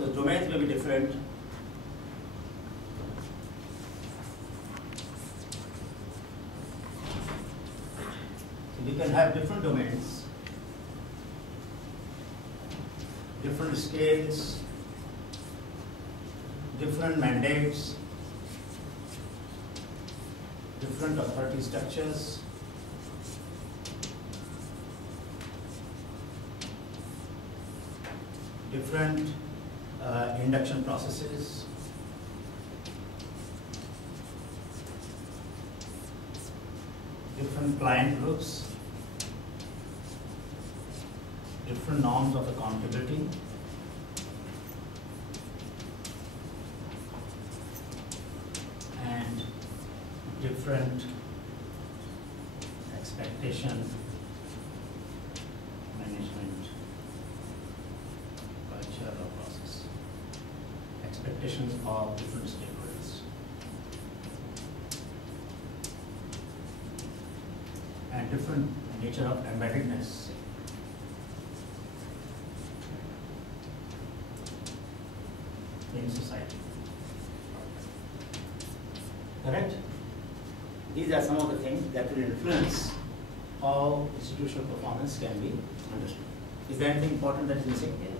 So domains may be different. So we can have different domains, different scales, different mandates, different authority structures, different induction processes, different client groups, different norms of accountability, and different expectation management culture or process. Expectations of different stakeholders. And different nature of embeddedness. In society. Correct? These are some of the things that will influence how institutional performance can be understood. Is there anything important that is missing here?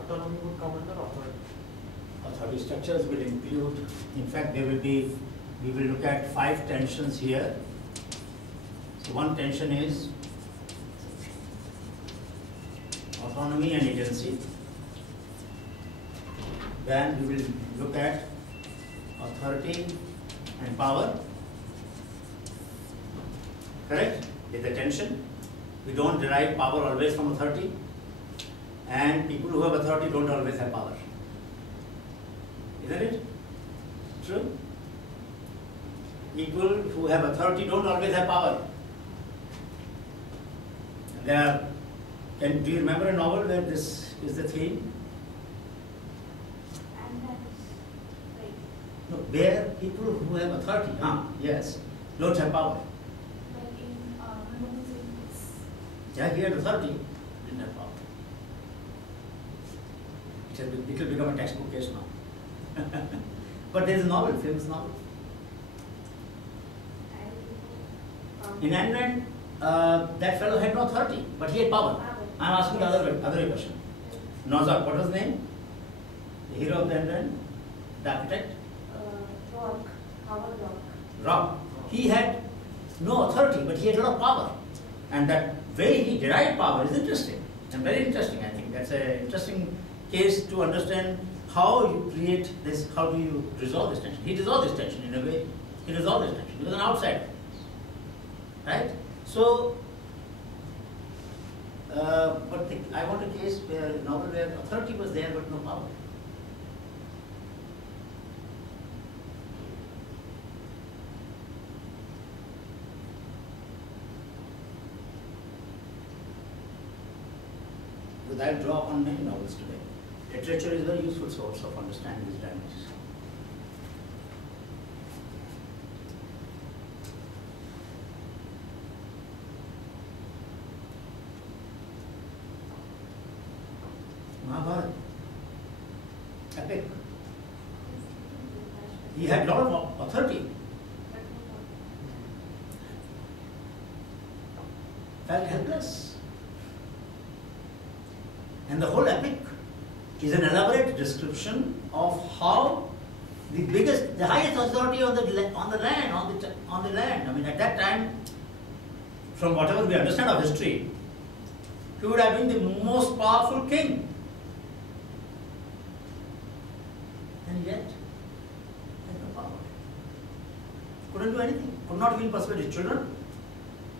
Autonomy would come under authority. Authority structures will include, in fact, there will be, we will look at 5 tensions here. So one tension is autonomy and agency. Then we will look at authority and power. Correct? Is the tension. We don't derive power always from authority. And people who have authority don't always have power. Isn't it? True? People who have authority don't always have power. There are, do you remember a novel where this is the theme? No, where people who have authority, yes, don't have power. Like in Yeah, he had authority, didn't have power. It will become a textbook case now. But there is a novel, famous novel. In Ayn Rand, that fellow had no authority, but he had power. I am asking the other question. Nozak, what was his name? The hero of Ayn Rand? The architect? Rock. He had no authority, but he had a lot of power. And that way he derived power is interesting. And very interesting, I think. That's an interesting case to understand how you create this, how do you resolve this tension. He resolved this tension in a way. He resolved this tension. He was an outsider. Right? So, but I want a case where a novel where authority was there but no power. Because I'll draw upon many novels today. Literature is a very useful source of understanding these dynamics. Mahabharata, epic. He had a lot of authority. Felt helpless. And the whole epic is an elaborate description of how the highest authority on the land. I mean, at that time, from whatever we understand of history, he would have been the most powerful king. And yet, had no power. Couldn't do anything. Could not even persuade his children.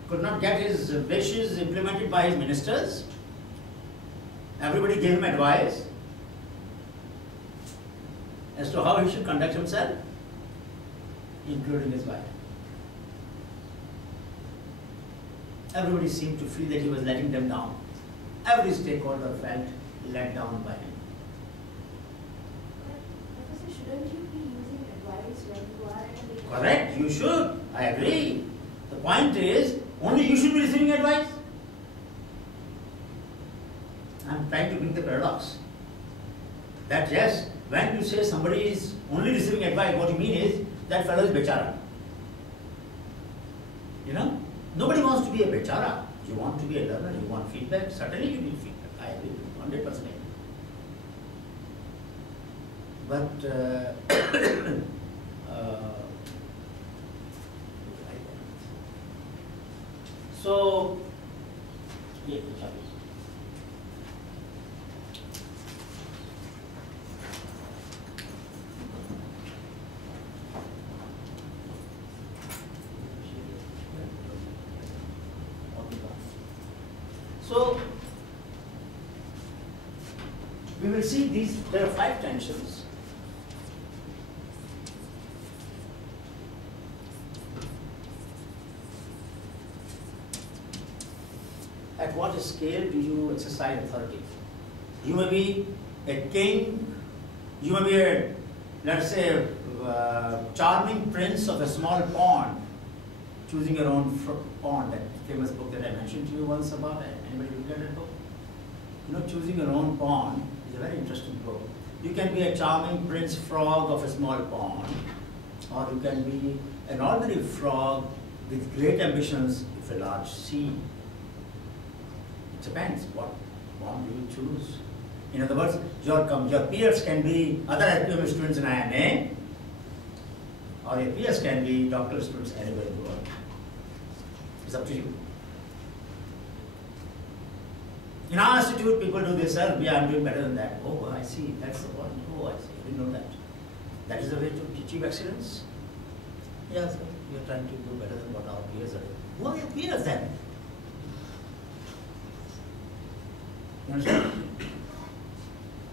Could not get his wishes implemented by his ministers. Everybody gave him advice as to how he should conduct himself, including his wife. Everybody seemed to feel that he was letting them down. Every stakeholder felt let down by him. Professor, shouldn't you be using advice when you are at a leadership? Correct, you should. I agree. The point is, only you should be receiving advice. I'm trying to bring the paradox. That yes, when you say somebody is only receiving advice, what you mean is that fellow is bechara. You know? Nobody wants to be a bechara. You want to be a learner, you want feedback, certainly you need feedback. I agree with you, 100%. But so, yeah, so we will see these, there are 5 tensions. At what scale do you exercise authority? You may be a king, you may be a, let's say, charming prince of a small pond, choosing your own pond, that famous book that I mentioned to you once about. Anybody read that book? You know, choosing your own pond is a very interesting book. You can be a charming prince frog of a small pond, or you can be an ordinary frog with great ambitions of a large sea. It depends what pond you choose. In other words, your peers can be other IIMA students in IIMA, or your peers can be doctoral students anywhere in the world. It's up to you. In our institute, people do this, sir, I'm doing better than that. Oh, I see, that's the point. Oh, I see, I didn't know that. That is the way to achieve excellence? Yeah, sir, you're trying to do better than what our peers are doing. Who are your peers then? You understand?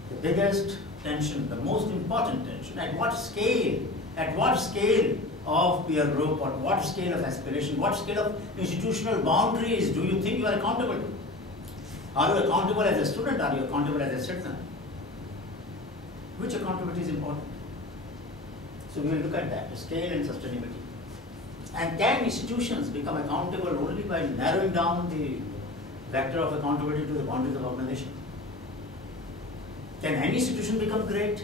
The biggest tension, the most important tension, at what scale of peer group, or what scale of aspiration, what scale of institutional boundaries do you think you are accountable to? Are you accountable as a student? Are you accountable as a citizen? Which accountability is important? So we will look at that, scale and sustainability. And can institutions become accountable only by narrowing down the vector of accountability to the boundaries of organization? Can any institution become great?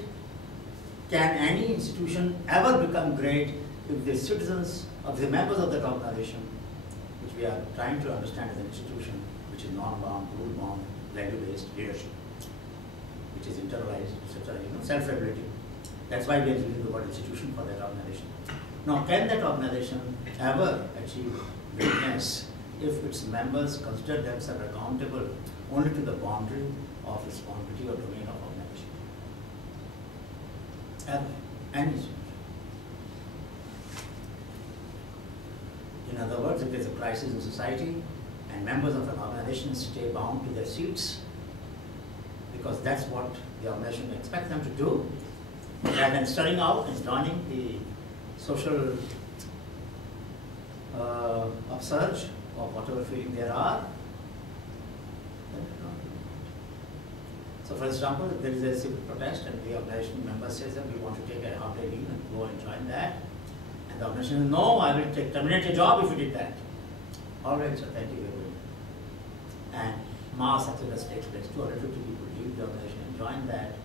Can any institution ever become great if the citizens, of the members of that organization, which we are trying to understand as an institution, which is non-bound, rule-bound, value-based leadership, which is internalized, etc., self-regulating. That's why we are using the word institution for that organization. Now, can that organization ever achieve greatness if its members consider themselves accountable only to the boundary of responsibility or domain of organization? Any institution. In other words, if there is a crisis in society and members of an organization stay bound to their seats, because that's what the organization expects them to do, rather than starting out and joining the social upsurge or whatever feeling there are. So for example, if there is a civil protest and the organization member says that we want to take a half-day leave and go and join that, and the organization says, no, I will terminate your job if you did that. All right, so thank you, and mass exodus takes place. 250 people leave the organization and join that,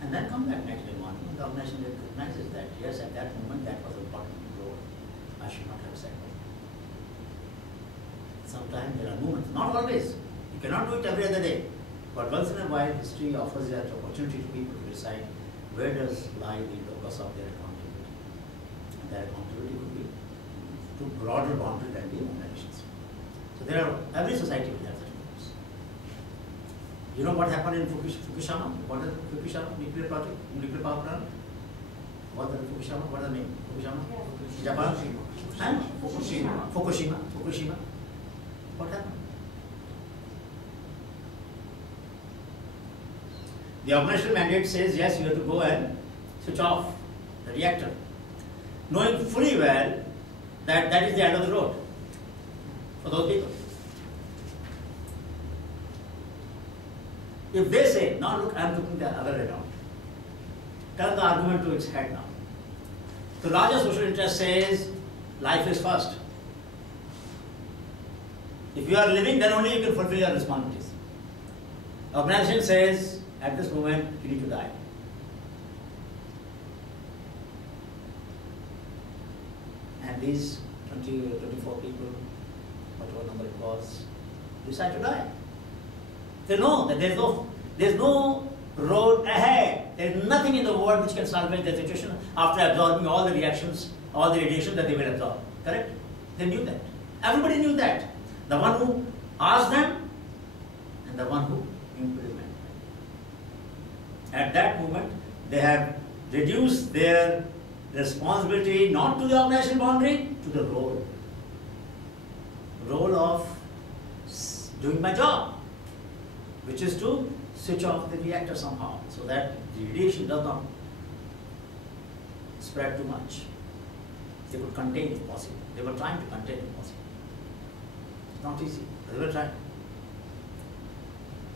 and then come back next day morning. The organization recognizes that, yes, at that moment that was important role. I should not have said that. Sometimes there are moments, not always. You cannot do it every other day. But once in a while, history offers that opportunity to people to decide where does lie the locus of their accountability. And that accountability could be to broader boundary than the organizations. So there are, every society will have such moments. You know what happened in Fukushima? What is Fukushima nuclear project, nuclear power plant? What is Fukushima? What is the name? Fukushima? Yeah. Japan? And? Fukushima. Fukushima. What happened? The organizational mandate says, yes, you have to go and switch off the reactor, knowing fully well that that is the end of the road for those people. If they say, now look, I am looking the other way around, turn the argument to its head now. The larger social interest says, life is first. If you are living, then only you can fulfill your responsibilities. Organization says, at this moment, you need to die. And these 20 or 24 people, whatever number it was, decide to die. They know that there's no road ahead. There is nothing in the world which can salvage the situation after absorbing all the reactions, all the radiation that they will absorb. Correct? They knew that. Everybody knew that. The one who asked them and the one who implemented. At that moment, they have reduced their responsibility not to the organizational boundary, to the role of doing my job, which is to switch off the reactor somehow so that the radiation does not spread too much. They could contain if possible. They were trying to contain if possible. It's not easy, but they were trying.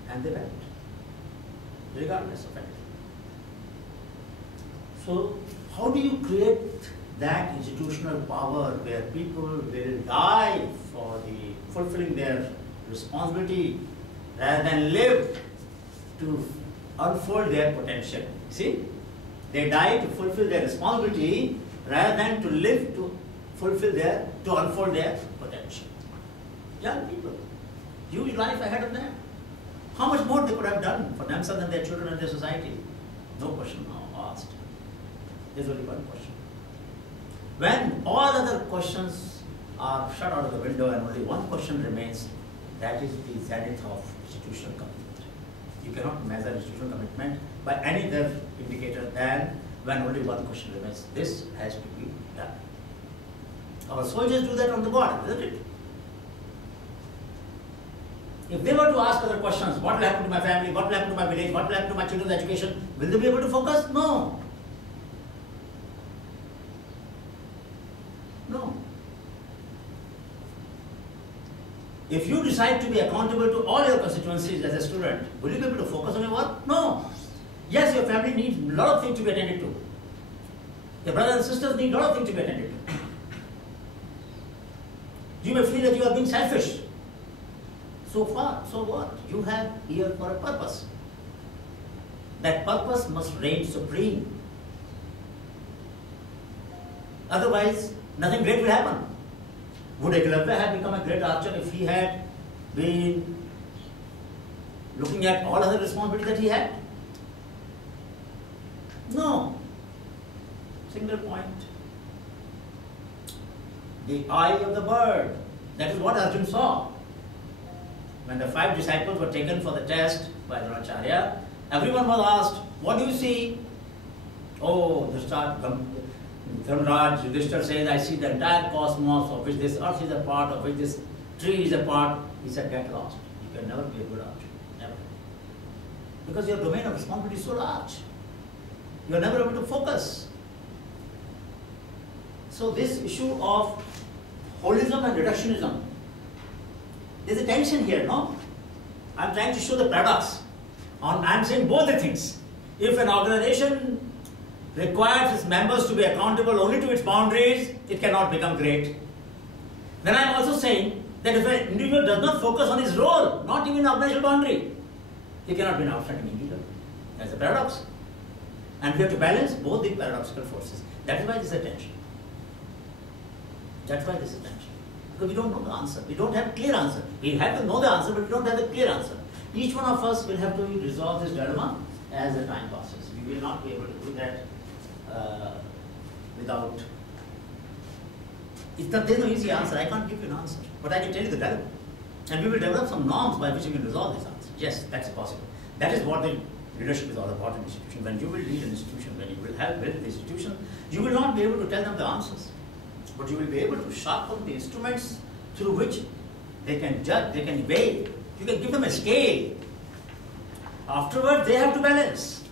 And they went, regardless of anything. So, how do you create that institutional power where people will die for the fulfilling their responsibility rather than live to unfold their potential? See? They die to fulfill their responsibility rather than to live to unfold their potential. Young people, huge life ahead of them. How much more they could have done for themselves and their children and their society? No question now asked. There's only one question. When all other questions are shut out of the window and only one question remains, that is the zenith of institutional commitment. You cannot measure institutional commitment by any other indicator than when only one question remains. This has to be done. Our soldiers do that on the border, isn't it? If they were to ask other questions, what will happen to my family, what will happen to my village, what will happen to my children's education, will they be able to focus? No. No. If you decide to be accountable to all your constituencies as a student, will you be able to focus on your work? No. Yes, your family needs a lot of things to be attended to. Your brothers and sisters need a lot of things to be attended to. You may feel that you are being selfish. So far, so what? You have here for a purpose. That purpose must reign supreme. Otherwise, nothing great will happen. Would Eklavya have become a great archer if he had been looking at all other responsibilities that he had? No. Single point. The eye of the bird. That is what Arjun saw. When the 5 disciples were taken for the test by Dronacharya, everyone was asked, what do you see? Oh, Dharmaraj, Yudhishthira says, I see the entire cosmos of which this earth is a part, of which this tree is a part. He said, get lost. You can never be a good archer. Never. Because your domain of responsibility is so large. You are never able to focus. So this issue of holism and reductionism, there's a tension here, no? I'm trying to show the paradox. I'm saying both the things. If an organization requires its members to be accountable only to its boundaries, it cannot become great. Then I'm also saying that if an individual does not focus on his role, not even organizational boundary, he cannot be an outstanding individual. That's a paradox. And we have to balance both the paradoxical forces. That is why this is a tension. That's why this is tension. Because we don't know the answer. We don't have a clear answer. We have to know the answer, but we don't have a clear answer. Each one of us will have to resolve this dilemma as the time passes. We will not be able to do that without... There's no easy answer. I can't give you an answer. But I can tell you the dilemma. And we will develop some norms by which we can resolve this answer. Yes, that's possible. That is what the leadership is all about in institution. When you will lead an institution, when you will help build the institution, you will not be able to tell them the answers. But you will be able to sharpen the instruments through which they can judge, they can weigh. You can give them a scale. Afterwards, they have to balance.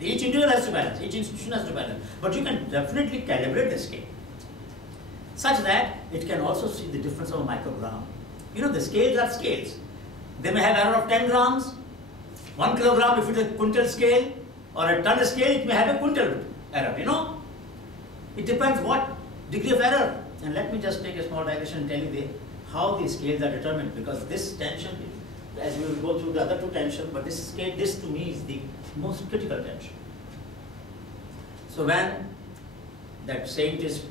Each individual has to balance, each institution has to balance. But you can definitely calibrate the scale such that it can also see the difference of a microgram. You know, the scales are scales. They may have error of 10 grams, 1 kilogram if it is a quintal scale, or a ton scale, it may have a quintal error, you know. It depends what degree of error. And let me just take a small digression and tell you how the scales are determined, because this tension as we will go through the other two tensions, but this to me is the most critical tension. So when that saint is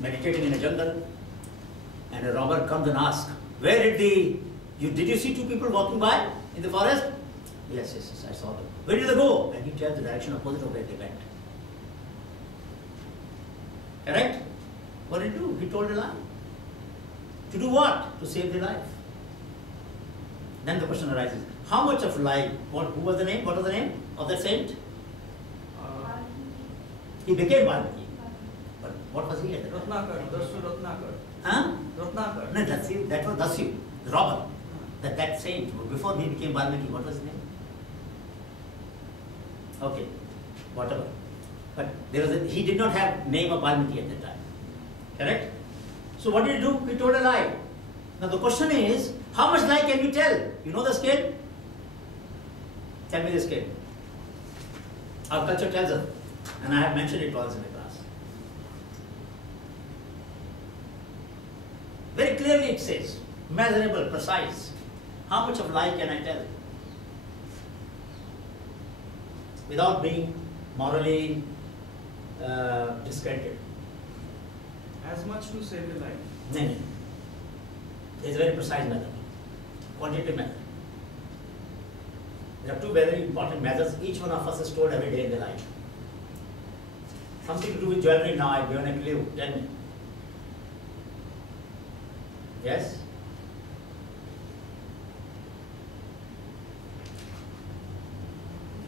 meditating in a jungle, and a robber comes and asks, "Where did you see two people walking by in the forest?" Yes, I saw them. "Where did they go?" And he tells the direction opposite of where they went. Correct? What did he do? He told a lie. To do what? To save their life. Then the question arises, how much of lie, who was the name? What was the name of that saint? He became Valmiki. But what was he at the time? Ratnakar. Huh? Ratnakar. No, that was Dasyu, the robber. That saint, before he became Valmiki, what was his name? Okay, whatever. But he did not have name of Valmiki at that time. Correct? So what did he do? He told a lie. Now the question is, how much lie can we tell? You know the scale? Tell me the scale. Our culture tells us, and I have mentioned it once in the class. Very clearly it says, measurable, precise. How much of lie can I tell? Without being morally discredited. As much to save a life. No. There is a very precise method. Quantitative method. There are two very important methods. Each one of us is told every day in the life. Something to do with jewelry now, I've given a clue. Tell me. Yes?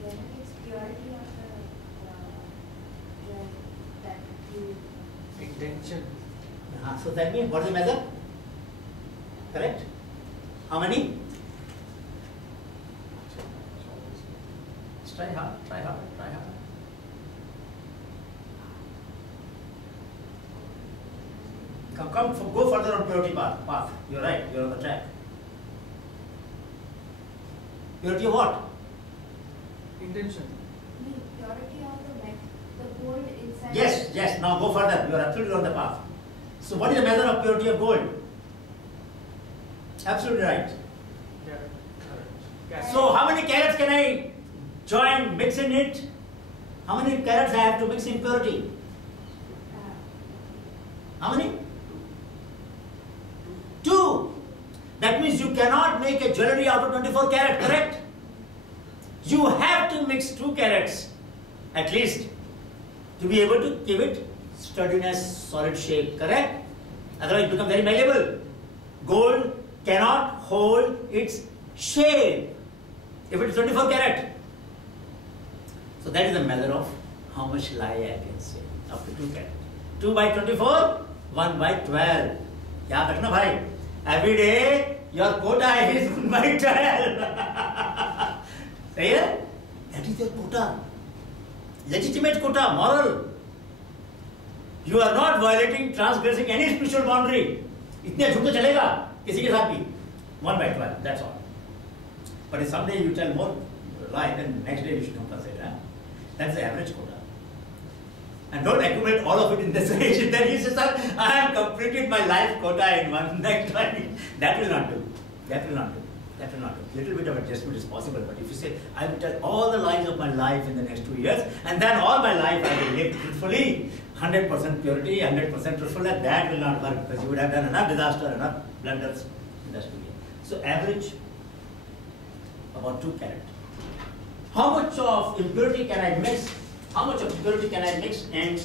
It's purity of that you. Intention. So tell me, what is the method? Correct? How many? Try hard, try hard, try hard. Go further on purity path. You're right, you're on the track. Purity of what? Intention. Purity of the gold inside. Yes, now go further. You are absolutely on the path. So what is the measure of purity of gold? Absolutely right. Yeah. So how many carats can I join, mix in it? How many carats I have to mix in purity? How many? 2. That means you cannot make a jewelry out of 24 carat, correct? You have to mix 2 carats at least to be able to give it sturdiness, solid shape, correct? Otherwise it becomes very malleable. Gold cannot hold its shape if it is 24 carat. So that is the measure of how much lie I can say, up to 2 carat. 2 by 24, 1 by 12. याद रखना भाई, every day your quota is 1 by 12. सही है? That is your quota. Legitimate quota, moral. You are not violating, transgressing any spiritual boundary. इतने झूठ तो चलेगा किसी के साथ भी. 1 by 12, that's all. But if someday you tell more lie, then next day you should compensate. That's the average quota. And don't accumulate all of it in this age. Then he says, I have completed my life quota in one next time. That will not do. That will not do. That will not do. Little bit of adjustment is possible, but if you say, I will tell all the lies of my life in the next 2 years, and then all my life I will live truthfully, 100% purity, 100% truthfulness, that will not work, because you would have done enough disaster, enough blunders in that 2 years. So average, about 2 carat. How much of impurity can I mix? How much of impurity can I mix in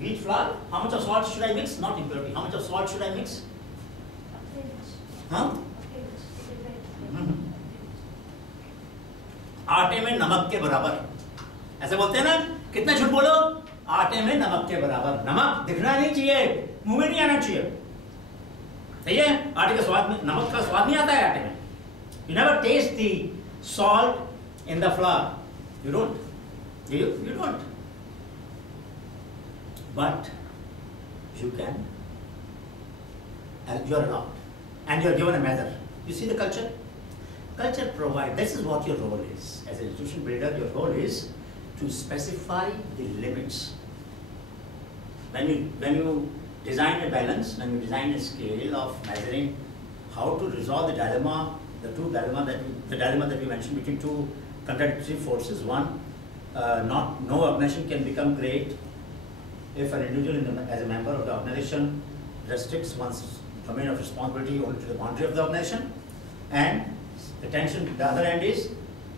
wheat flour? How much of salt should I mix? Not impurity. How much of salt should I mix? हाँ? आटे में नमक के बराबर. ऐसे बोलते हैं ना, कितना झूठ बोलो? आटे में नमक के बराबर. नमक दिखना नहीं चाहिए, मुंह में नहीं आना चाहिए. सही है? आटे के स्वाद में नमक का स्वाद नहीं आता है आटे में. You never taste the salt in the flour. You don't. You don't. But you can. You are allowed. And you are given a measure. You see the culture? Culture provides, this is what your role is. As an institution builder, your role is to specify the limits. When you design a balance, when we design a scale of measuring how to resolve the dilemma, the dilemma that we mentioned between two contradictory forces. One, no organization can become great if an individual as a member of the organization restricts one's domain of responsibility only to the boundary of the organization. And the tension, the other end is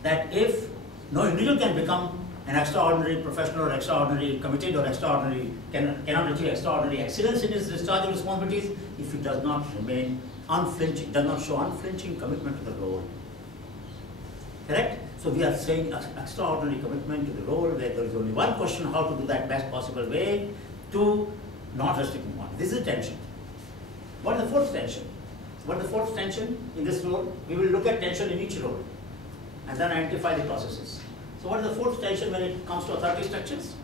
that if no individual can become an extraordinary professional or extraordinary committed or extraordinary, cannot achieve extraordinary excellence in his discharge of responsibilities if he does not remain unflinching, does not show unflinching commitment to the role. Correct? So we are saying extraordinary commitment to the role where there is only one question, how to do that best possible way to not restricting one. This is a tension. What is the fourth tension? What is the fourth tension in this role? We will look at tension in each role and then identify the processes. So what is the fourth tension when it comes to authority structures?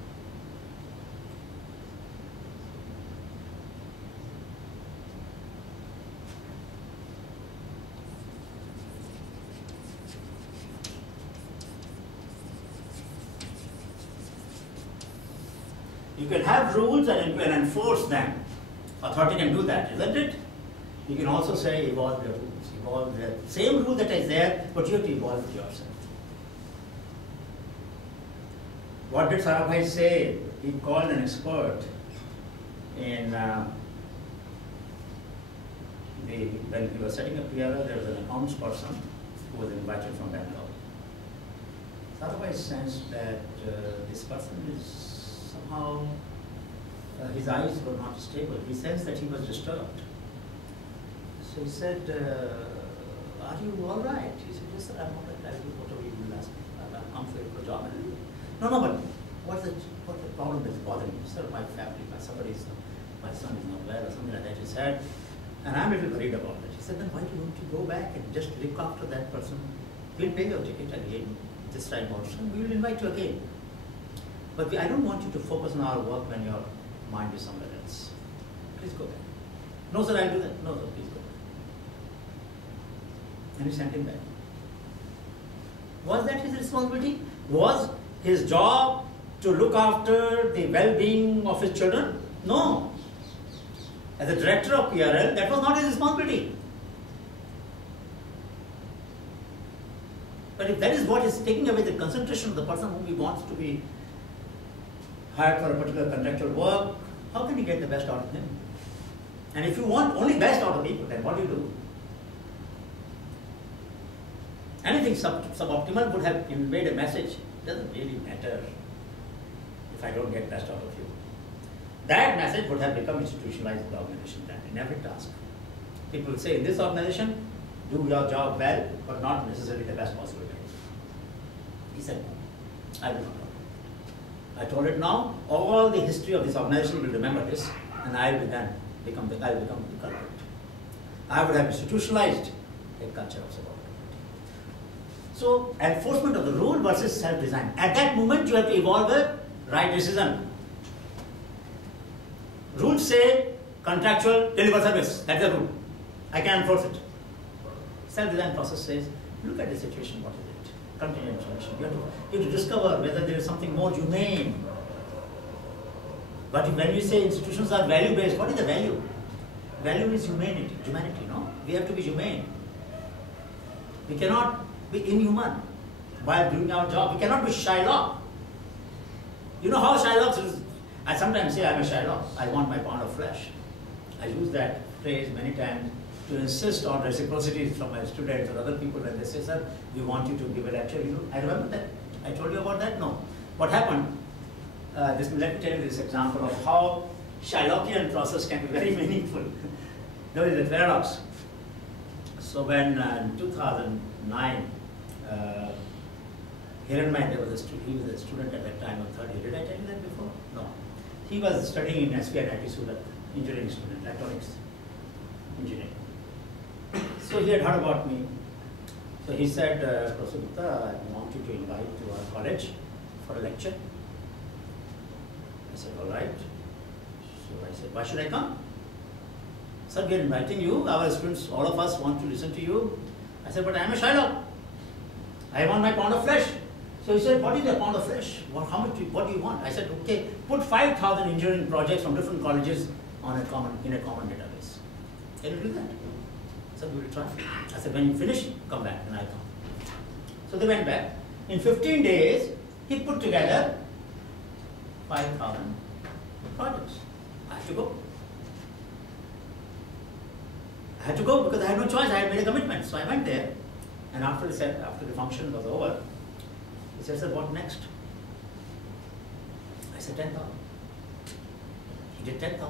You can have rules and you can enforce them. Authority can do that, isn't it? You can also say evolve the rules, evolve the same rule that is there, but you have to evolve it yourself. What did Sarabhai say? He called an expert in when he was setting up PRL, there was an accounts person who was invited from Bangalore. Sarabhai sensed that this person is somehow, his eyes were not stable. He sensed that he was disturbed. So he said, are you all right? He said, yes sir, I'm all right. I'll do whatever you will ask me. I'll come for your job. No, but what's the problem that's bothering you? Sir, my family, my son is not well or something like that, he said. And I'm a little worried about it. He said, then why don't you go back and just look after that person? We'll pay your ticket again, this time also, and we will invite you again. But I don't want you to focus on our work when your mind is somewhere else. Please go back. No sir, I'll do that. No sir, please go back. And he sent him back. Was that his responsibility? Was his job to look after the well-being of his children? No. As a director of PRL, that was not his responsibility. But if that is what is taking away the concentration of the person whom he wants to be hired for a particular contractual work, how can you get the best out of him? And if you want only best out of people, then what do you do? Anything suboptimal would have conveyed a message. It doesn't really matter if I don't get best out of you. That message would have become institutionalized in the organization then, in every task. People will say, in this organization, do your job well, but not necessarily the best possible way. He said, no, I will not. I told it now, all the history of this organization will remember this, and I will then become the culprit. I would have institutionalized a culture of subordination. So, enforcement of the rule versus self-design. At that moment, you have to evolve a right decision. Rules say contractual deliver service. That's the rule. I can enforce it. Self-design process says, look at the situation, what is it? Continue information. You have to discover whether there is something more humane. But when we say institutions are value-based, what is the value? Value is humanity, no? We have to be humane. We cannot be inhuman while doing our job. We cannot be Shylock. You know how Shylock is? I sometimes say I'm a Shylock. I want my pound of flesh. I use that phrase many times to insist on reciprocity from my students or other people when they say, sir, we want you to give a lecture. You know, I remember that. I told you about that? No. What happened? Let me tell you this example of how Shylockian process can be very meaningful. There is a paradox. So when in 2009, Hiranmay, he was a student at that time of third year. Did I tell you that before? No. He was studying in SPIT Surat, engineering student, electronics engineering. So he had heard about me. So he said, Prof Gupta, I want you to invite to our college for a lecture. I said, all right. So I said, why should I come? Sir, we are inviting you. Our students, all of us want to listen to you. I said, but I am a Shylock. I want my pound of flesh. So he said, what is a pound of flesh? How much? What do you want? I said, okay, put 5,000 engineering projects from different colleges in a common database. Can you do that? So we will try. I said, when you finish, come back, and I'll come. So they went back. In 15 days, he put together 5,000 projects. I had to go. I had to go because I had no choice. I had made a commitment. So I went there, and after the function was over, he said, "Sir, what next?" I said, 10,000. He did 10,000,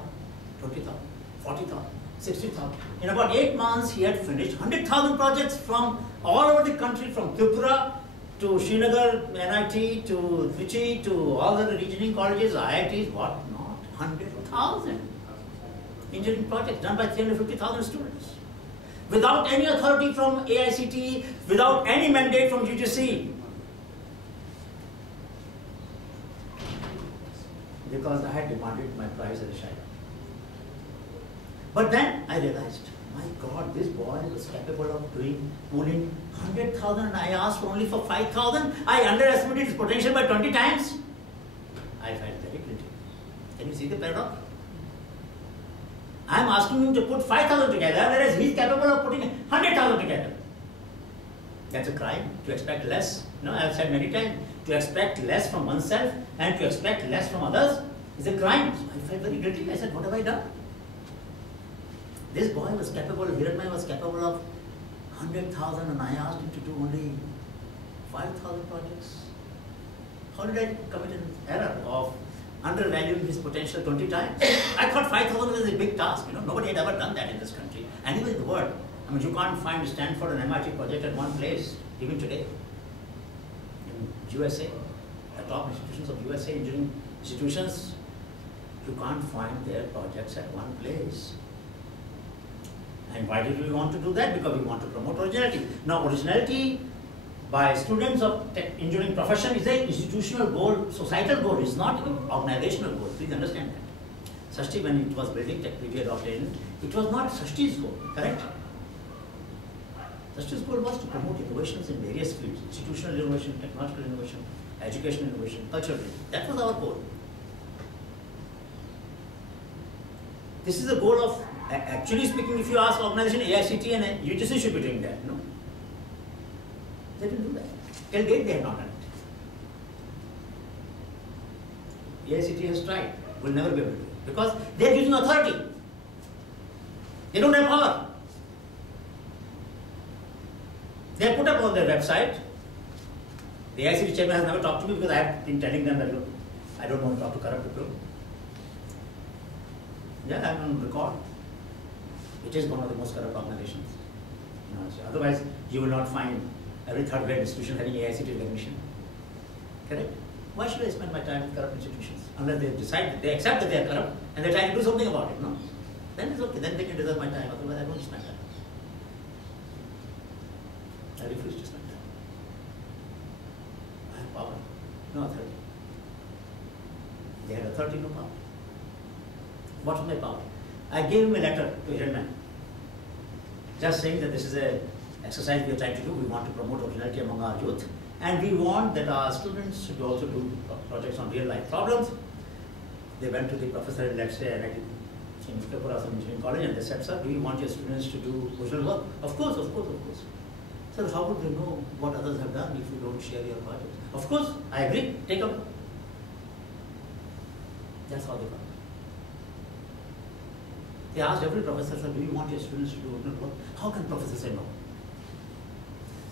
20,000, 40,000, 60,000. In about 8 months, he had finished 100,000 projects from all over the country, from Tripura to Srinagar, NIT, to Trichy, to all the regional colleges, IITs, what not, 100,000 engineering projects done by 350,000 students. Without any authority from AICTE, without any mandate from UGC. Because I had demanded my prize as a child. But then I realized, my God, this boy was capable of pulling 100,000 and I asked only for 5,000. I underestimated his potential by 20 times. I felt very guilty. Can you see the paradox? I am asking him to put 5,000 together, whereas he is capable of putting 100,000 together. That's a crime, to expect less. You know, I have said many times, to expect less from oneself and to expect less from others is a crime. So I felt very guilty. I said, what have I done? This boy was capable, Hiranmaya was capable of 100,000 and I asked him to do only 5,000 projects. How did I commit an error of undervaluing his potential 20 times? I thought 5,000 was a big task. You know, nobody had ever done that in this country. Anywhere in the world. I mean, you can't find Stanford and MIT project at one place, even today. In USA, the top institutions of USA, engineering institutions, you can't find their projects at one place. And why did we want to do that? Because we want to promote originality. Now, originality by students of engineering profession is an institutional goal, societal goal. It's not an organizational goal. Please understand that. Sashti, when it was building Tech Brigade of Lane, it was not Sashti's goal, correct? Sashti's goal was to promote innovations in various fields, institutional innovation, technological innovation, educational innovation, cultural innovation. That was our goal. This is the goal of, actually speaking, if you ask organization, AICTE and UGC should be doing that, no? They didn't do that. Till date, they have not done it. AICTE has tried, will never be able to do it. Because they are using authority. They don't have power. They have put up on their website. The AICTE chairman has never talked to me because I have been telling them that, look, I don't want to talk to corrupt people. Yeah, I'm on record. It is one of the most corrupt organizations. You know, so otherwise, you will not find every third grade institution having AICTE recognition. Correct? Why should I spend my time with corrupt institutions? Unless they decide that they accept that they are corrupt and they try to do something about it, no? Then it's okay, then they can deserve my time, otherwise I won't spend time. I refuse to spend time. I have power, no authority. They had authority, no power. What was my power? I gave him a letter to Hiranmaya, just saying that this is an exercise we are trying to do. We want to promote originality among our youth, and we want that our students should also do projects on real life problems. They went to the professor, let's say, in Tripura Engineering College, and they said, "Sir, do you want your students to do original work?" Of course, of course, of course. Sir, how would they know what others have done if you don't share your project? Of course, I agree. Take up. That's how they got. They asked every professor, "Sir, do you want your students to do original work?" How can professors say no?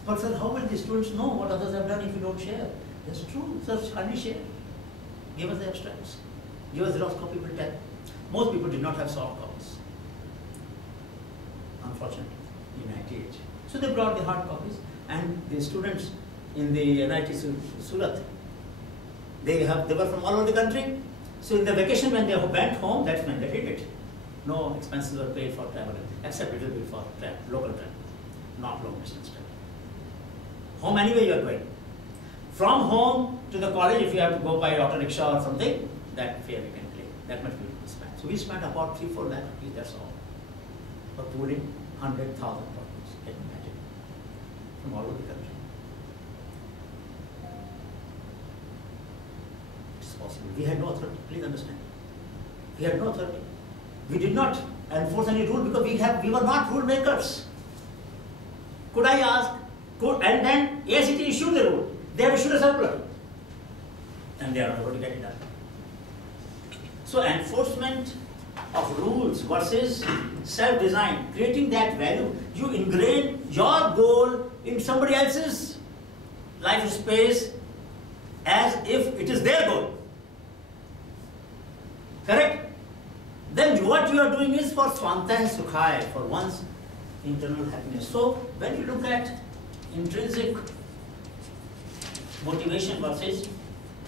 But sir, how will the students know what others have done if you don't share? That's true. Sir, hardly share. Give us the abstracts. Give us the Xerox copy, we'll tell. Most people did not have soft copies, unfortunately, in IIT. So they brought the hard copies, and the students in the NIT Surat, they were from all over the country. So in the vacation when they went home, that's when they did it. No expenses were paid for travel, except a little bit for local travel, not long distance travel. Home anyway you are going. From home to the college, if you have to go by auto rickshaw or something, that fare you can claim. That much we will spend. So we spent about 3-4 lakh rupees, that's all. For pooling 100,000 projects, can you imagine? From all over the country. It's possible. We had no authority, please understand. We had no authority. We did not enforce any rule because we were not rule makers. Could I ask? And then AICT issued the rule. They have issued a circular. And they are not able to get it done. So enforcement of rules versus self-design, creating that value. You ingrain your goal in somebody else's life space as if it is their goal. Correct? Then what you are doing is for swantah sukhaya, for one's internal happiness. So when you look at intrinsic motivation versus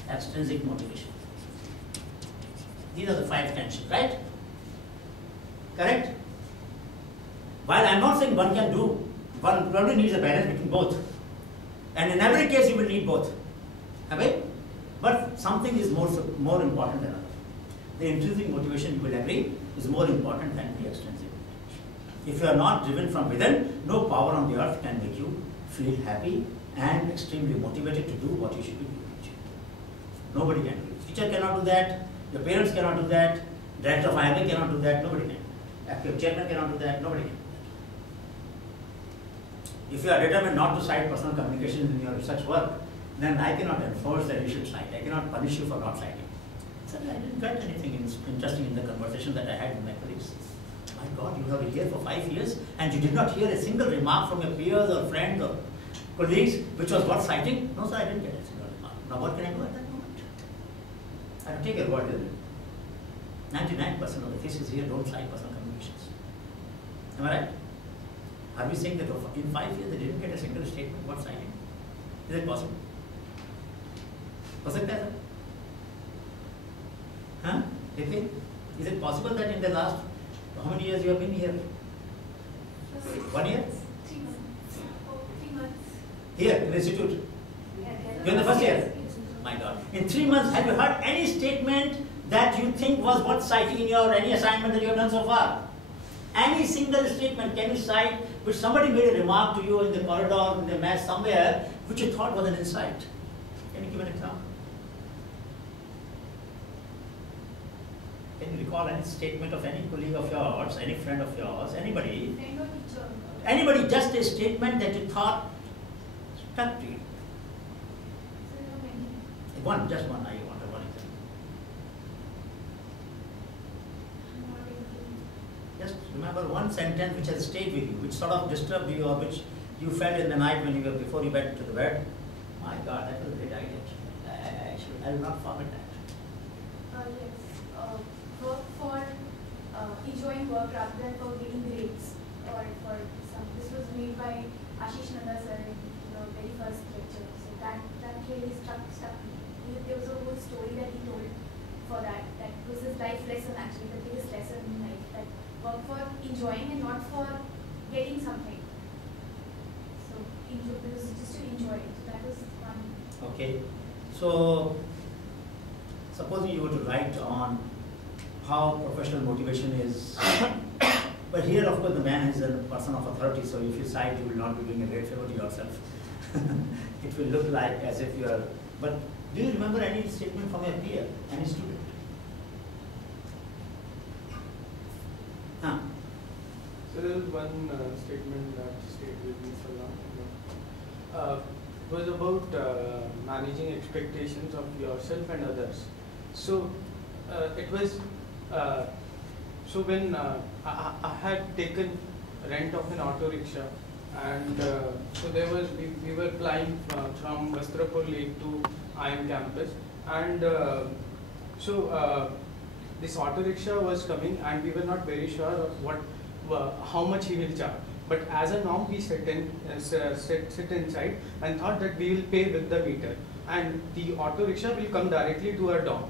extrinsic motivation, these are the 5 tensions, right? Correct? While I am not saying one can do, one probably needs a balance between both. And in every case you will need both. Okay? But something is more important than another. The intrinsic motivation, you will agree, is more important than the extrinsic motivation. If you are not driven from within, no power on the earth can make you feel happy and extremely motivated to do what you should be doing. Nobody can do it. Teacher cannot do that, your parents cannot do that, director of IIMA cannot do that, nobody can. Active chairman cannot do that, nobody can do that. If you are determined not to cite personal communications in your research work, then I cannot enforce that you should cite. I cannot punish you for not citing. So I didn't get anything interesting in the conversation that I had with my colleagues. My God, you have been here for 5 years and you did not hear a single remark from your peers or friends or colleagues which was worth citing? No, sir, I didn't get a single remark. Now what can I do at that moment? I have to take your word, isn't it? 99% of the cases here don't cite personal communications. Am I right? Are we saying that in 5 years they didn't get a single statement worth citing? Is it possible? Was it that? Huh? Is it possible that in the last, how many years you have been here? 1 year? 3 months. Oh, 3 months. Here, in the institute? You're in the first year? My God. In 3 months, have you heard any statement that you think was worth citing in your any assignment that you have done so far? Any single statement can you cite which somebody made a remark to you in the corridor, in the mess somewhere, which you thought was an insight? Can you give an example? Can you recall any statement of any colleague of yours, any friend of yours, anybody? Friend or teacher? Anybody, just a statement that you thought stuck to you? So there are many. One, just one, I want one example. Not able to. Just remember one sentence which has stayed with you, which sort of disturbed you or which you felt in the night when you were before you went to the bed. My God, that was a great idea. I will not forget that. Yes. Work for enjoying work rather than for getting grades or for some. This was made by Ashish Nanda sir in the very first lecture. So that really stuck me. There was a whole story that he told for that. That was his life lesson actually, the biggest lesson in life. That work for enjoying and not for getting something. So it was just to enjoy it. So that was fun. Okay. So supposing you were to write on how professional motivation is, but here of course the man is a person of authority, so if you cite, you will not be doing a great favor to yourself. It will look like as if you are, but do you remember any statement from your peer, any student? Huh? So there was one statement that stayed with me for long. It was about managing expectations of yourself and others. So it was so when I had taken rent of an auto rickshaw, and so there was we were flying from Vastrapur Lake to IIM campus, and so this auto rickshaw was coming, and we were not very sure of how much he will charge. But as a norm, we sit inside and thought that we will pay with the meter, and the auto rickshaw will come directly to our dorm.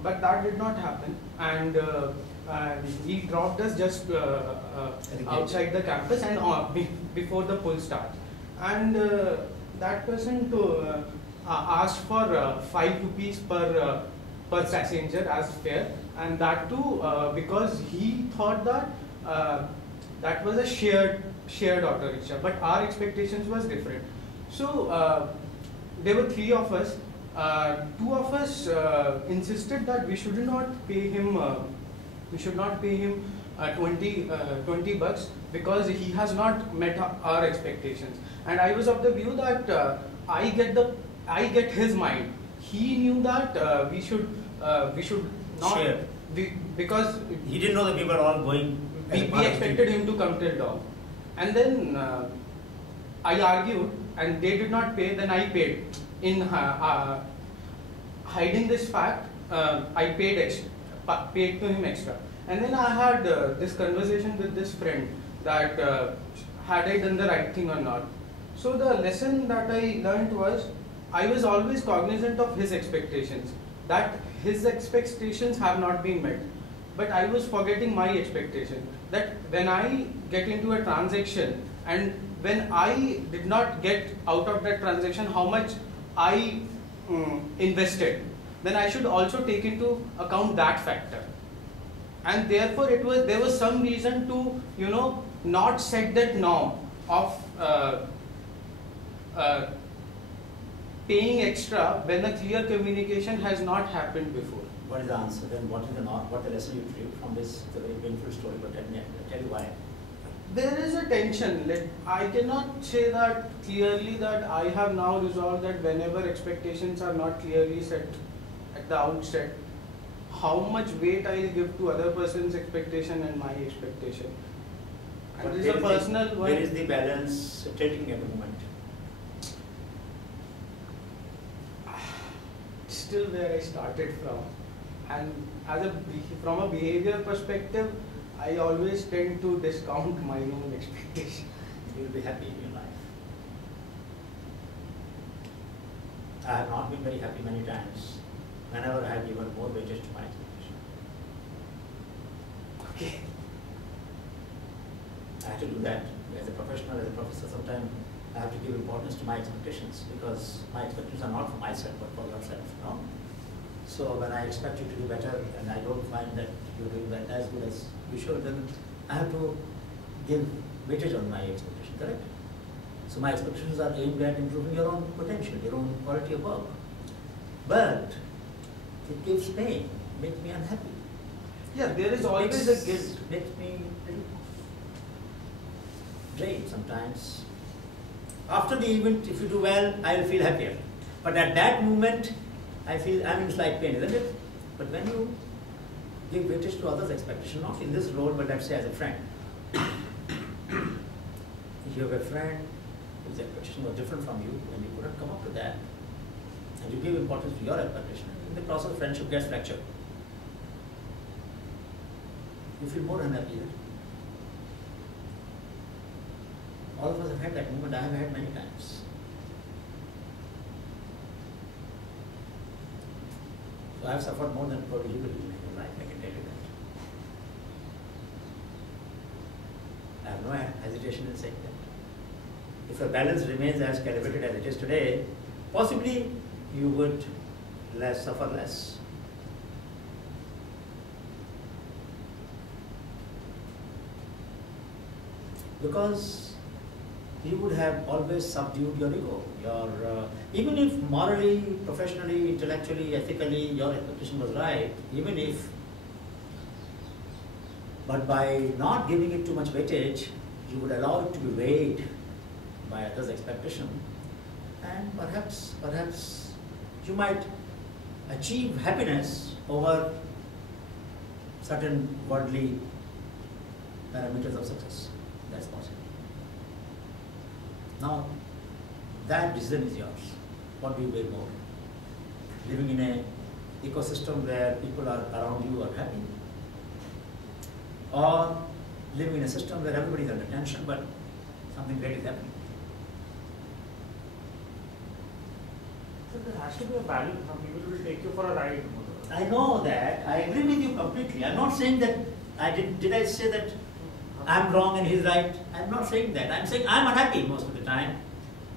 But that did not happen, and he dropped us just outside the campus and before the pull starts. And that person asked for 5 rupees per passenger as fare, and that too because he thought that that was a shared auto rickshaw, but our expectations was different. So there were 3 of us. 2 of us insisted that we should not pay him We should not pay him 20 bucks because he has not met our expectations. And I was of the view that I get his mind. He knew that we should not share. Because He didn't know that we were all going. we expected him to come till dawn. And then I argued and they did not pay, then I paid. In hiding this fact, I paid to him extra. And then I had this conversation with this friend that had I done the right thing or not. So the lesson that I learned was, I was always cognizant of his expectations, that his expectations have not been met. But I was forgetting my expectation, that when I get into a transaction and when I did not get out of that transaction how much I invested, then I should also take into account that factor. And therefore there was some reason to, not set that norm of paying extra when a clear communication has not happened before. What is the answer? Then what is the norm? What the lesson you drew from this? It's a very painful story, but tell you why. There is a tension. I cannot say that clearly that I have now resolved that whenever expectations are not clearly set at the outset, how much weight I will give to other person's expectation and my expectation. And this is a personal one. Where is the balance taking at the moment? Still where I started from. And from a behavior perspective, I always tend to discount my own expectation. You will be happy in your life. I have not been very happy many times whenever I have given more weightage to my expectation. Okay. I have to do that as a professional, as a professor. Sometimes I have to give importance to my expectations because my expectations are not for myself but for yourself. No? So when I expect you to do better and I don't find that you're doing that as good as you should, then I have to give weightage on my expectation, correct? So my expectations are aimed at improving your own potential, your own quality of work. But it gives pain, makes me unhappy. Yeah, there is always a guilt. Makes me drained sometimes. After the event, if you do well, I will feel happier. But at that moment, I'm in slight pain, isn't it? But when you give weightage to others' expectation, not in this role, but let's say as a friend. If you have a friend whose expectation was different from you, and you couldn't come up to that, and you give importance to your expectation, in the process, friendship gets fractured. You feel more unhappy, isn't it? All of us have had that moment. I have had many times. So I have suffered more than probably you will in your life, I can tell you that. I have no hesitation in saying that. If your balance remains as calibrated as it is today, possibly you would suffer less. Because you would have always subdued your ego. Even if morally, professionally, intellectually, ethically, your expectation was right, but by not giving it too much weightage, you would allow it to be weighed by others' expectation, and perhaps you might achieve happiness over certain worldly parameters of success. That's possible. Now, that decision is yours. What do you weigh more? Living in an ecosystem where people are around you are happy, or living in a system where everybody is under tension but something great is happening? So there has to be a balance. Some people will take you for a ride. I know that. I agree with you completely. I'm not saying that did I say that I'm wrong and he's right? I'm not saying that. I'm saying I'm unhappy most of the time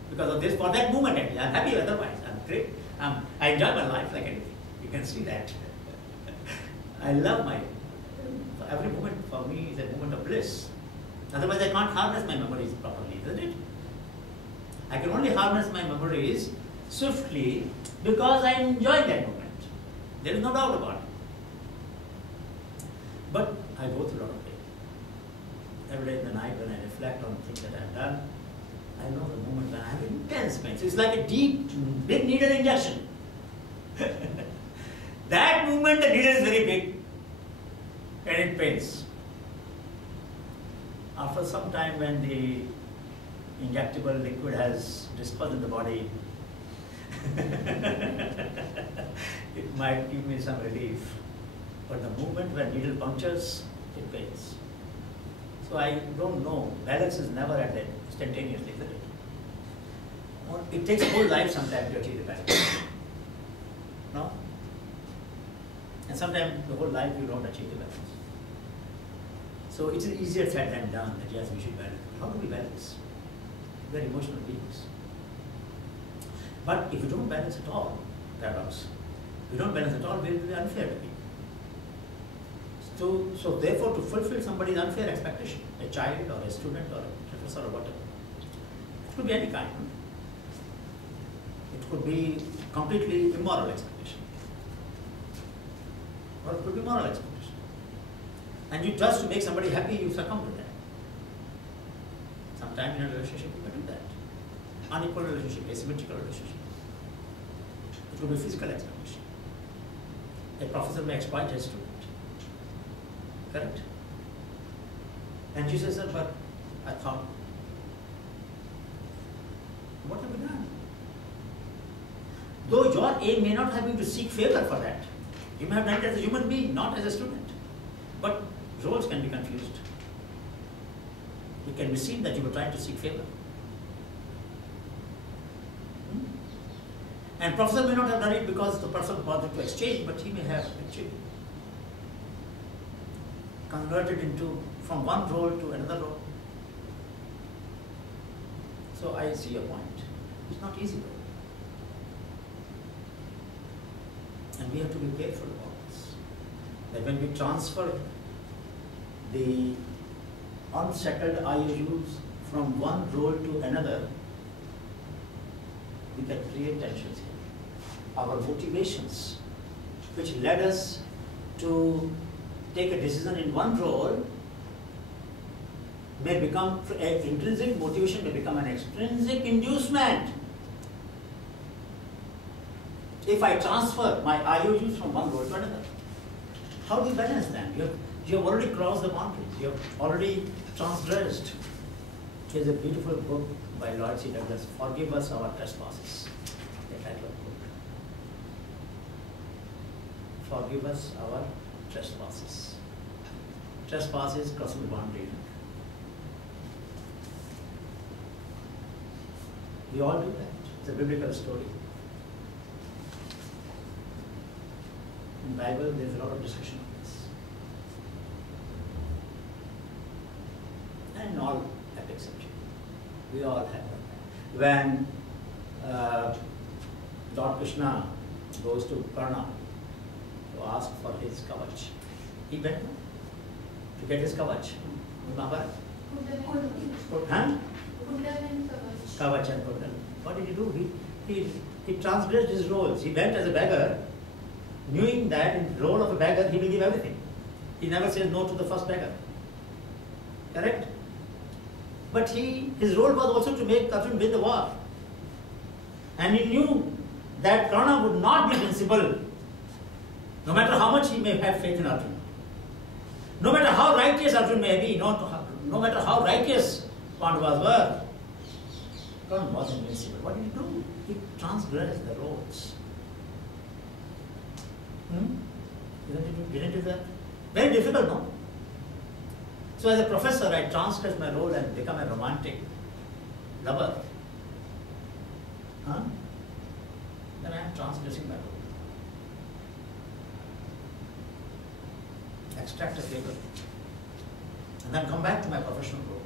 because of this, for that moment actually. I'm happy otherwise. I'm great. I enjoy my life like anything. You can see that. I love every moment for me is a moment of bliss. Otherwise I can't harness my memories properly, isn't it? I can only harness my memories swiftly because I enjoy that moment. There is no doubt about it. But every day in the night when I reflect on things that I've done, I know the moment when I have intense pain. So it's like a deep, big needle injection. That moment the needle is very big and it pains. After some time when the injectable liquid has dispersed in the body, it might give me some relief. But the moment when needle punctures, it pains. So I don't know. Balance is never at that instantaneously, isn't it? It takes a whole life sometimes to achieve the balance. No? And sometimes the whole life you don't achieve the balance. So it's easier said than done that yes, we should balance. How do we balance? We are emotional beings. But if you don't balance at all, paradox, if you don't balance at all, we will be unfair to people. So therefore, to fulfill somebody's unfair expectation, a child or a student or a professor or whatever, it could be any kind. It could be completely immoral expectation. Or it could be moral expectation. And you trust to make somebody happy, you succumb to that. Sometimes in a relationship you can do that. Unequal relationship, asymmetrical relationship. It could be physical expectation. A professor may exploit his student. Correct? And Jesus said, but I thought, what have we done? Though your aim may not have been to seek favor for that. You may have done it as a human being, not as a student. But roles can be confused. It can be seen that you were trying to seek favor. And professor may not have done it because the person wanted to exchange, but he may have actually converted into from one role to another role. So I see your point. It's not easy though. And we have to be careful about this. That when we transfer the unsettled IOUs from one role to another, we can create tensions here. Our motivations, which led us to take a decision in one role, may become, an intrinsic motivation may become an extrinsic inducement. If I transfer my IOUs from one role to another, how do you balance that? You have already crossed the boundaries. You have already transgressed. There's a beautiful book by Lord C. Douglas, Forgive Us Our Trespasses. The title of the book. Forgive us our trespasses. Trespasses crossing the boundary. We all do that. It's a biblical story. In the Bible, there's a lot of discussion on this. And in all epics, actually. We all have that. When Lord Krishna goes to Karna to ask for his kavach, he went to get his kavach. Remember? Huh? Kavach and Kundal. What did he do? He transgressed his roles. He went as a beggar, knowing that in the role of a beggar he will give everything. He never says no to the first beggar. Correct? But his role was also to make Arjuna win the war. And he knew that Karna would not be invincible, no matter how much he may have faith in Arjuna. No matter how righteous Arjuna may be, no matter how righteous Pandavas were, Karna was invincible. What did he do? He transgressed the roles. Isn't it that? Very difficult, no? So as a professor, I transgress my role and become a romantic lover. Huh? Then I am transgressing my role. Extract a favor. And then come back to my professional role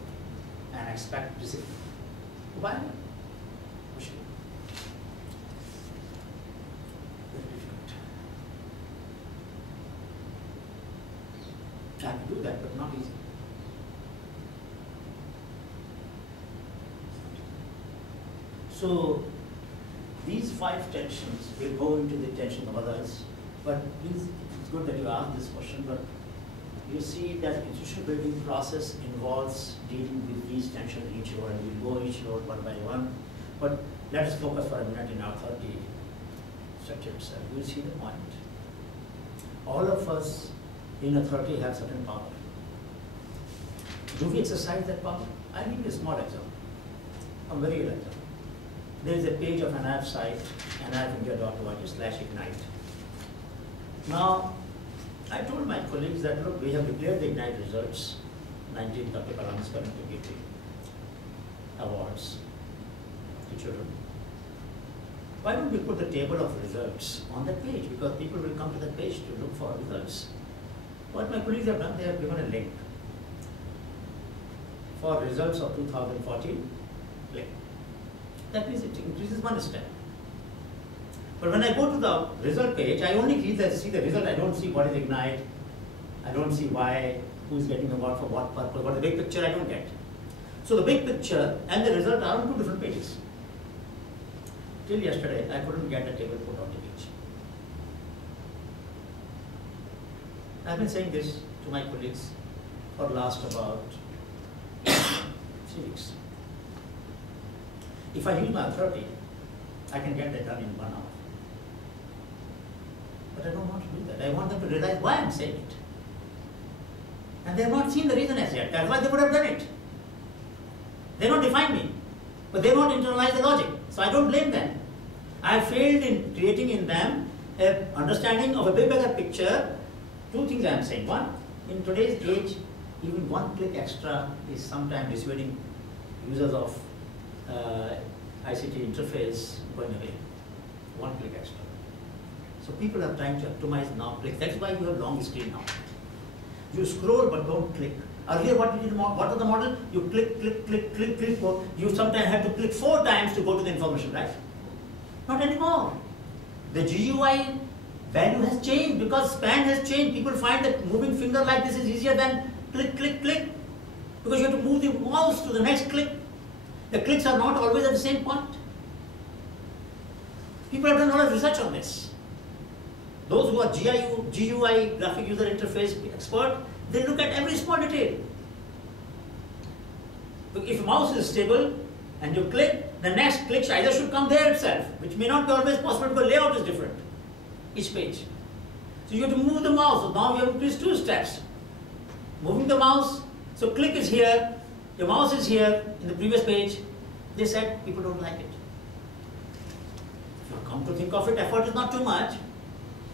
and expect discipline. Why? Very difficult. I have to do that, but not easy. So these 5 tensions will go into the tension of others. But please, it's good that you asked this question, but you see that institutional building process involves dealing with these tensions in each road, and we'll go each road one by one. But let us focus for a minute in our 30 structure itself. You will see the point. All of us in a 30 have certain power. Do we exercise that power? I'll give you a small example, a very real example. There is a page of an IIMA site, IIMA-three/ignite. Now, I told my colleagues that, look, we have declared the IGNITE results. 19th Dr. Kalam is coming to give the awards to children. Why don't we put the table of results on that page? Because people will come to that page to look for results. What my colleagues have done, they have given a link for results of 2014, click. That means it increases one step. But when I go to the result page, I only see the result. I don't see what is IGNITE. I don't see why, who is getting award for what purpose, what the big picture I don't get. So the big picture and the result are on two different pages. Till yesterday, I couldn't get the table put on the page. I've been saying this to my colleagues for last about 3 weeks. If I use my authority, I can get that done in 1 hour. But I don't want to do that. I want them to realize why I'm saying it. And they have not seen the reason as yet. That's why they would have done it. They don't define me, but they don't internalize the logic. So I don't blame them. I failed in creating in them an understanding of a bigger picture. 2 things I am saying. One, in today's age, even 1 click extra is sometimes dissuading users of ICT interface going away. 1 click extra. So people are trying to optimize now click. That's why you have long screen now. You scroll but don't click. Earlier, what was the model? You click, click, click, click, click. You sometimes have to click 4 times to go to the information, right? Not anymore. The GUI value has changed because span has changed. People find that moving finger like this is easier than click, click, click. Because you have to move the mouse to the next click. The clicks are not always at the same point. People have done a lot of research on this. Those who are GUI, graphic user interface expert, they look at every small detail. If a mouse is stable and you click, the next click either should come there itself, which may not be always possible because layout is different, each page. So you have to move the mouse. So now we have increased 2 steps. Moving the mouse, so click is here, your mouse is here in the previous page. They said people don't like it. If you come to think of it, effort is not too much.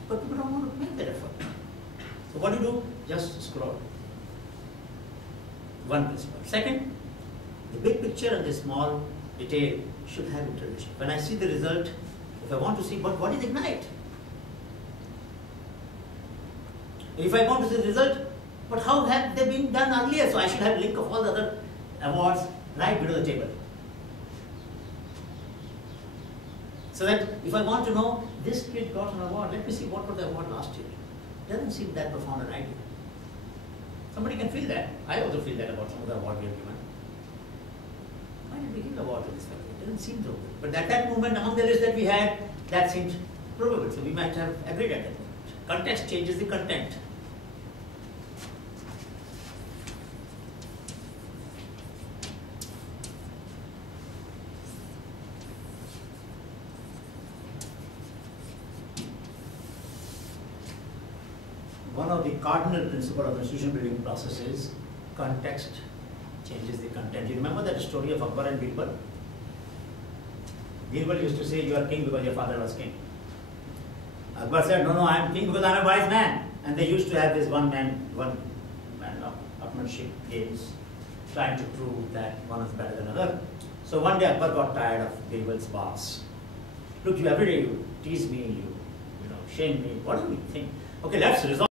But people don't want to make that effort. So what do? Just scroll. 1 principle. Second, the big picture and the small detail should have interaction. When I see the result, if I want to see what is IGNITE? If I want to see the result, but how have they been done earlier? So I should have a link of all the other awards right below the table. So that if I want to know, this kid got an award, let me see what was the award last year. Doesn't seem that profound an idea. Somebody can feel that. I also feel that about some of the award we have given. Why did we give the award to this fellow? It doesn't seem so good. But at that moment, among the list that we had, that seemed probable. So we might have agreed at that moment. Context changes the content. One of the cardinal principles of the institution building process is context changes the content. You remember that story of Akbar and Birbal? Birbal used to say, you are king because your father was king. Akbar said, no, I am king because I am a wise man. And they used to have this one man upmanship games, trying to prove that one is better than another. So one day Akbar got tired of Birbal's boss. Look, you every day you tease me, you shame me. What do you think? Okay, let's resolve.